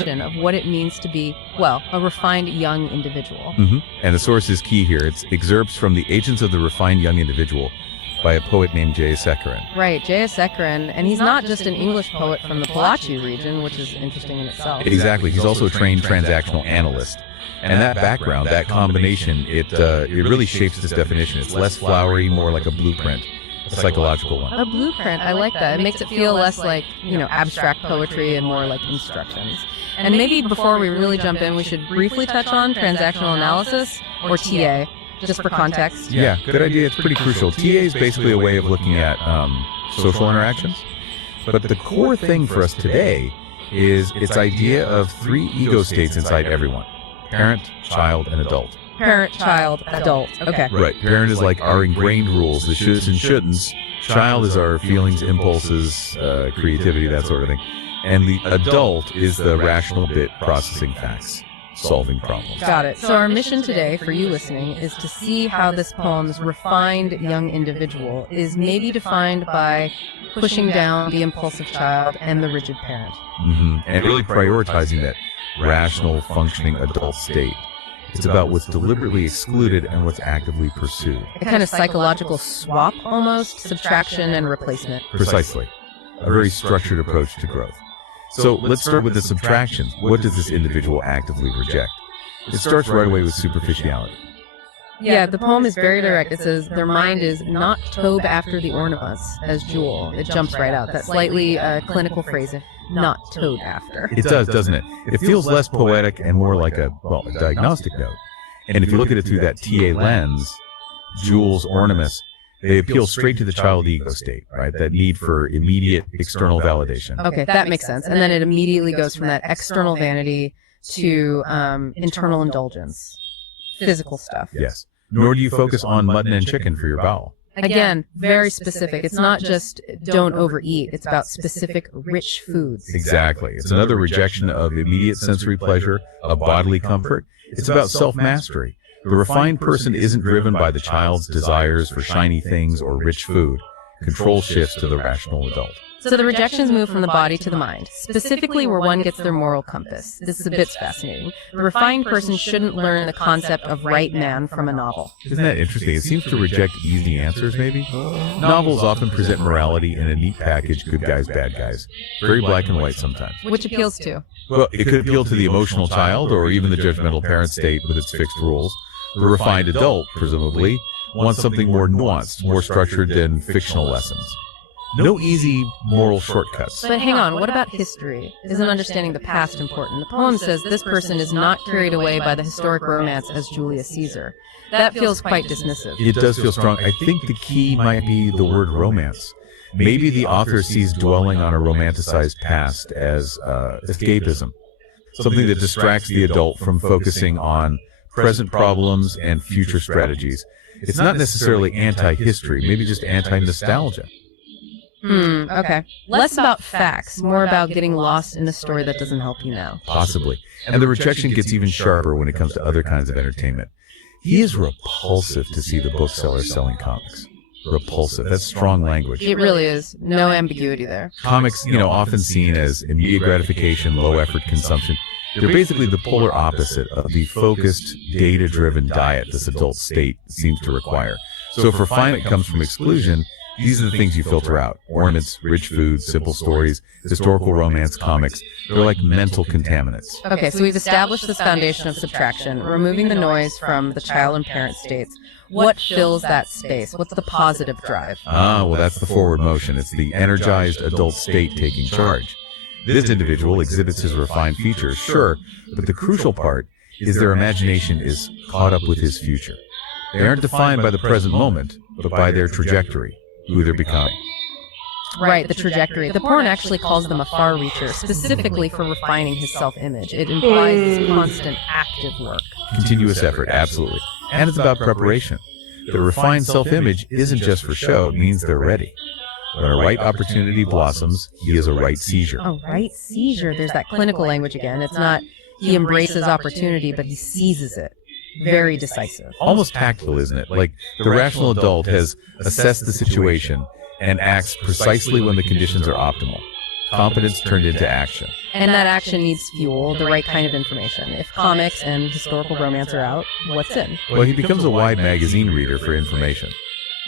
of what it means to be, well, a refined young individual. And the source is key here. It's excerpts from The Agents of the Refined Young Individual by a poet named J.S. Ekerin. Right, J.S. Ekerin, and he's not just an English poet from the Palachi region, which is interesting in itself. Exactly. He's also a trained transactional analyst. And that background, that combination, it really shapes this definition. It's less flowery, more like a blueprint, a psychological one. A blueprint, I like that. It makes it feel less like, abstract poetry and more like instructions. And maybe before we really jump in, we should briefly touch on transactional analysis, or TA, just for context. Yeah, good idea. It's pretty crucial. TA is basically a way of looking at social interactions. But the core thing for us today is its idea of 3 ego states inside everyone: parent, child, and adult. Parent, child, adult. Okay. Right. Parent is like our ingrained rules, the shoulds and shouldn'ts. Child is our feelings, impulses, creativity, that sort of thing. And the adult is the rational bit processing facts, solving problems. Got it. So our mission today for you listening is to see how this poem's refined young individual is maybe defined by pushing down the impulsive child and the rigid parent. And really prioritizing that rational, functioning adult state. It's about what's deliberately excluded and what's actively pursued. A kind of psychological swap, almost, subtraction and replacement. Precisely. A very structured approach to growth. So let's start with the subtractions. What does this individual actively reject? It starts right away with superficiality. Yeah, the poem is very direct. It says, their mind is not tobe after the ornaments, as Jewel. It jumps right out. That slightly clinical phrase, not tobe after. It does, doesn't it? It feels less poetic and more like a diagnostic note. And if you look at it through that TA lens, Jewel's ornaments, they appeal straight to the child ego state, right? That need for immediate external validation. Okay, that makes sense. And then it immediately goes from that external vanity to internal indulgence, physical stuff. Yes. Nor do you focus on mutton and chicken for your bowel. Again, very specific. It's not just don't overeat. It's about specific rich foods. Exactly. It's another rejection of immediate sensory pleasure, of bodily comfort. It's about self-mastery. The refined person isn't driven by the child's desires for shiny things or rich food. Control shifts to the rational adult. So the rejections move from the body to the mind, specifically where one gets their moral compass. This is a bit fascinating. The refined person shouldn't learn the concept of right man from a novel. Isn't that interesting? It seems to reject easy answers, maybe? Novels often present morality in a neat package, good guys, bad guys. Very black and white sometimes. Which appeals to? Well, it could appeal to the emotional child or even the judgmental parent state with its fixed rules. The refined adult, presumably, wants something more nuanced, more structured than fictional lessons. No easy moral shortcuts. But hang on, what about history? Isn't understanding the past important? The poem says this person is not carried away by the historic romance as Julius Caesar. That feels quite dismissive. It does feel strong. I think the key might be the word romance. Maybe the author sees dwelling on a romanticized past as escapism, something that distracts the adult from focusing on present problems and future strategies. It's not necessarily anti-history, maybe just anti-nostalgia. Okay. Less about facts, more about getting lost in a story that doesn't help you now. Possibly. And the rejection gets even sharper when it comes to other kinds of entertainment. He is repulsive to see the bookseller selling comics. Repulsive. That's strong language. It really is. No ambiguity there. Comics, often seen as immediate gratification, low-effort consumption. They're basically the polar opposite of the focused, data-driven diet this adult state seems to require. So if refinement comes from exclusion, these are the things you filter out. Ornaments, rich foods, simple stories, historical romance, comics. They're like mental contaminants. Okay, so we've established this foundation of subtraction, removing the noise from the child and parent states. What fills that space? What's the positive drive? Well, that's the forward motion. It's the energized adult state taking charge. This individual exhibits his refined features, sure, but the crucial part is their imagination is caught up with his future. They aren't defined by the present moment, but by their trajectory, who they're becoming. Right, the trajectory. The poem actually calls them a far-reacher, specifically for refining his self-image. It implies this constant active work. Continuous effort, absolutely. And it's about preparation. The refined self-image isn't just for show, it means they're ready. When a right opportunity blossoms, he is a right seizure. A right seizure. There's that clinical language again. It's not he embraces opportunity, but he seizes it. Very decisive. Almost tactful, isn't it? Like the rational adult has assessed the situation and acts precisely when the conditions are optimal. competence turned into action. And that action needs fuel, the right kind of information. If comics and historical romance are out, what's in? Well, he becomes a wide magazine reader for information.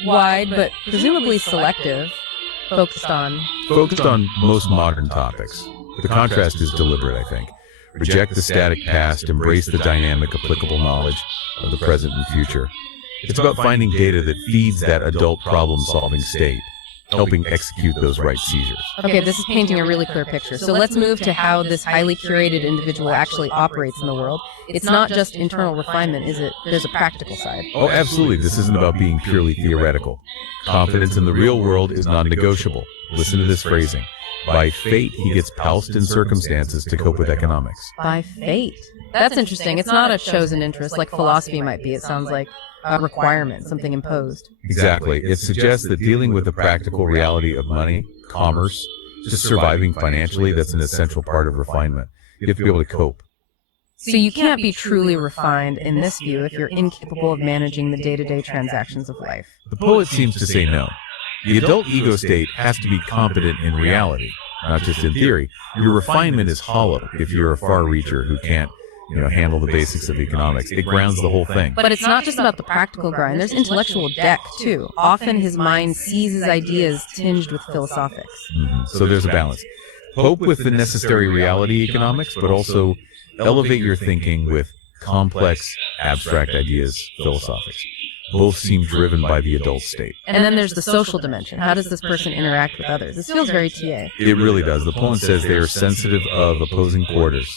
Wide, but presumably selective, focused on most modern topics. The contrast is deliberate, I think. Reject the static past, embrace the dynamic, applicable knowledge of the present and future. It's about finding data that feeds that adult problem-solving state, helping execute those right seizures. Okay, this is painting a really clear picture. So let's move to how this highly curated individual actually operates in the world. It's not just internal refinement, is it? There's a practical side. Oh, absolutely. This isn't about being purely theoretical. Confidence in the real world is non-negotiable. Listen to this phrasing. By fate, he gets housed in circumstances to cope with economics. By fate. That's interesting. It's not a chosen interest like philosophy might be. It sounds like a requirement, something imposed. Exactly. It suggests that dealing with the practical reality of money, commerce, just surviving financially, that's an essential part of refinement. You have to be able to cope. So you can't be truly refined in this view if you're incapable of managing the day-to-day transactions of life. The poet seems to say no. The adult ego state has to be competent in reality, not just in theory. Your refinement is hollow if you're a far reacher who can't, handle the basics of economics. It grounds the whole thing. But it's not just about the practical grind. There's intellectual deck, too. Often his mind sees his ideas tinged with philosophics. So there's a balance. Cope with the necessary reality economics, but also elevate your thinking with complex, abstract ideas, philosophics. Both seem driven by the adult state. And then there's the social dimension. How does this person interact with others? This feels very TA. It really does. The poem says they are sensitive of opposing quarters.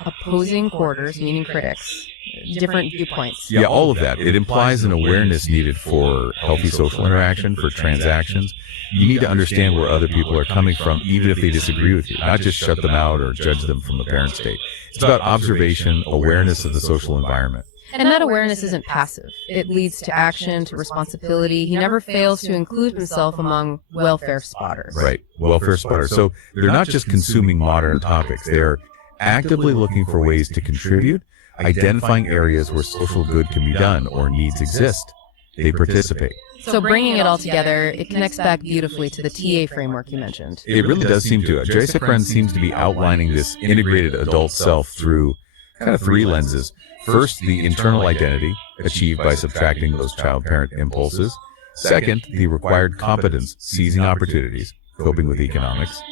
Opposing quarters, meaning critics, different viewpoints. Yeah, all of that. It implies an awareness needed for healthy social interaction, for transactions. You need to understand where other people are coming from, even if they disagree with you. Not just shut them out or judge them from the parent state. It's about observation, awareness of the social environment. And that awareness isn't passive. It leads to action, to responsibility. He never fails to include himself among welfare spotters. Right, welfare spotters. So they're not just consuming modern topics. They're actively looking for ways to contribute, identifying areas where social good can be done or needs exist. They participate. So bringing it all together, it connects back beautifully to the TA framework you mentioned. It really does seem to. Jayasekaran seems to be outlining this integrated adult self through kind of three lenses. First, the internal identity, achieved by subtracting those child-parent impulses. Second, the required competence, seizing opportunities, coping with economics.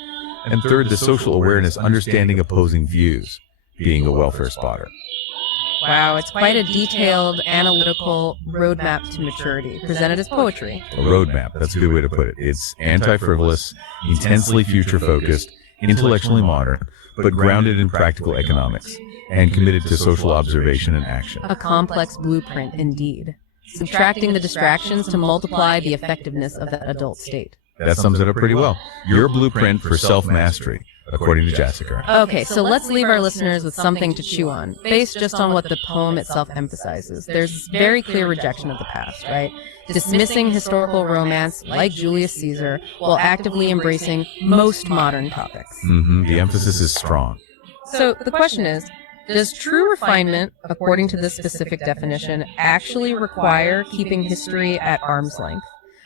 And third, the social awareness, understanding opposing views, being a welfare spotter. Wow, it's quite a detailed, analytical roadmap to maturity, presented as poetry. A roadmap, that's a good way to put it. It's anti-frivolous, intensely future-focused, intellectually modern, but grounded in practical economics, and committed to social observation and action. A complex blueprint, indeed. Subtracting the distractions to multiply the effectiveness of that adult state. That sums it up pretty well. Your blueprint for self-mastery, according to Jayasekaran. Okay, so let's leave our listeners with something to chew on, based just on what the poem itself emphasizes. There's very clear rejection of the past, right? Dismissing historical romance, like Julius Caesar, while actively embracing most modern topics. The emphasis is strong. So the question is, does true refinement, according to this specific definition, actually require keeping history at arm's length?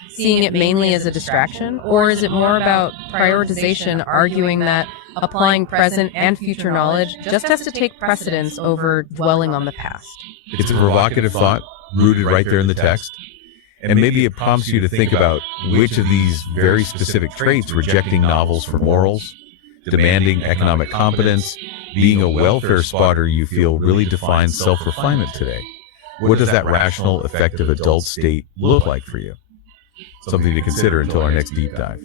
Seeing it mainly as a distraction? Or is it more about prioritization, arguing that applying present and future knowledge just has to take precedence over dwelling on the past? It's a provocative thought, rooted right there in the text. And maybe it prompts you to think about which of these very specific traits, rejecting novels for morals, demanding economic competence, being a welfare spotter, you feel really defines self-refinement today. What does that rational, effective adult state look like for you? Something to consider until our next deep dive.